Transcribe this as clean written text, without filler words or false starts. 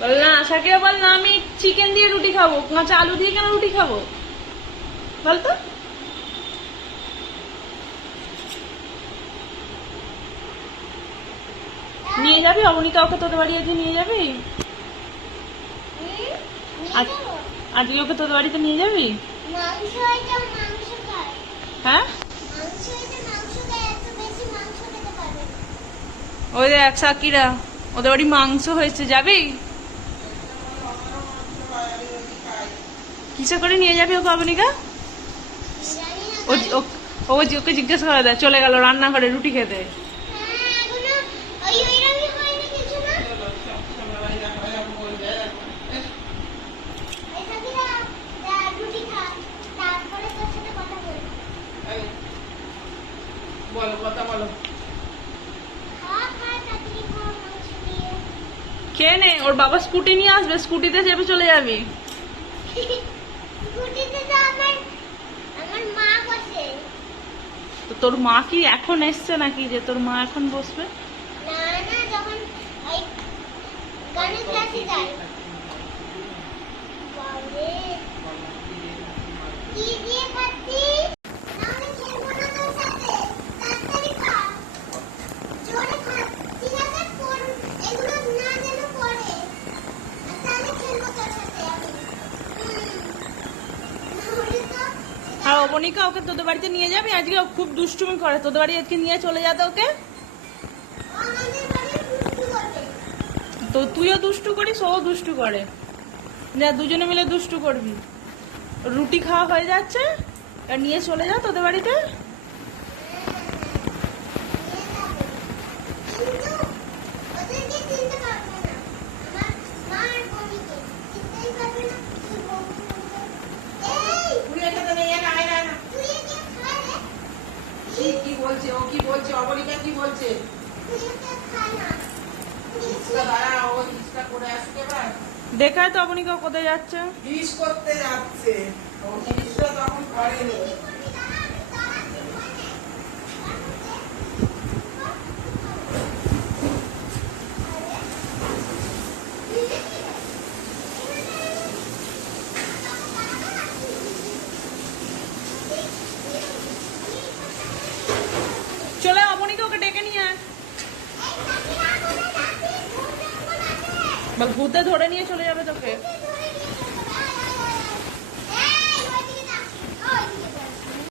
বল না, আশাকেও বল না আমি চিকেন দিয়ে রুটি খাবো, কাঁচা আলু দিয়ে কেন রুটি খাবো বলতো। নিয়ে যাবি অবনীকা, ওকে তোদের বাড়ি আজকে নিয়ে যাবি? আজকে ওকে তোদের বাড়িতে নিয়ে যাবি? হ্যাঁ, ওই দেখ সাকিরা, ওদের বাড়ি মাংস হয়েছে, যাবি? কিসে করে নিয়ে যাবি ওকে অবনীকা? ওকে জিজ্ঞেস করা দেয়, চলে গেল রান্নাঘরে রুটি খেতে। বলো, কথা বলো। খেয়ে নে, ওর বাবা স্কুটি নিয়ে আসবে, স্কুটিতে চেপে চলে যাবি। তো তোর মা কি এখন এসছে নাকি যে তোর মা এখন বসবে? আর অবনীকা, ওকে তোদের বাড়িতে নিয়ে যাবি আজকে? খুব দুষ্টুমি করে, তোদের বাড়ি আজকে নিয়ে চলে যাতে ওকে। তো তুইও দুষ্টু করিস, ও দুষ্টু করে, যা দুজনে মিলে দুষ্টু করবি। রুটি খাওয়া হয়ে যাচ্ছে, আর নিয়ে চলে যা তোদের বাড়িতে। কি বলছে ও, কি বলছে অবনীকা, কি বলছে? দেখায় তো অবনীকা কোথায় যাচ্ছে, ডিশ করতে যাচ্ছে। ও ডিশটা তখন করেনি। চলে অবনীকা, ওকে ডেকে নিয়ে আয়। ভূতে ধরে নিয়ে চলে যাবে তোকে।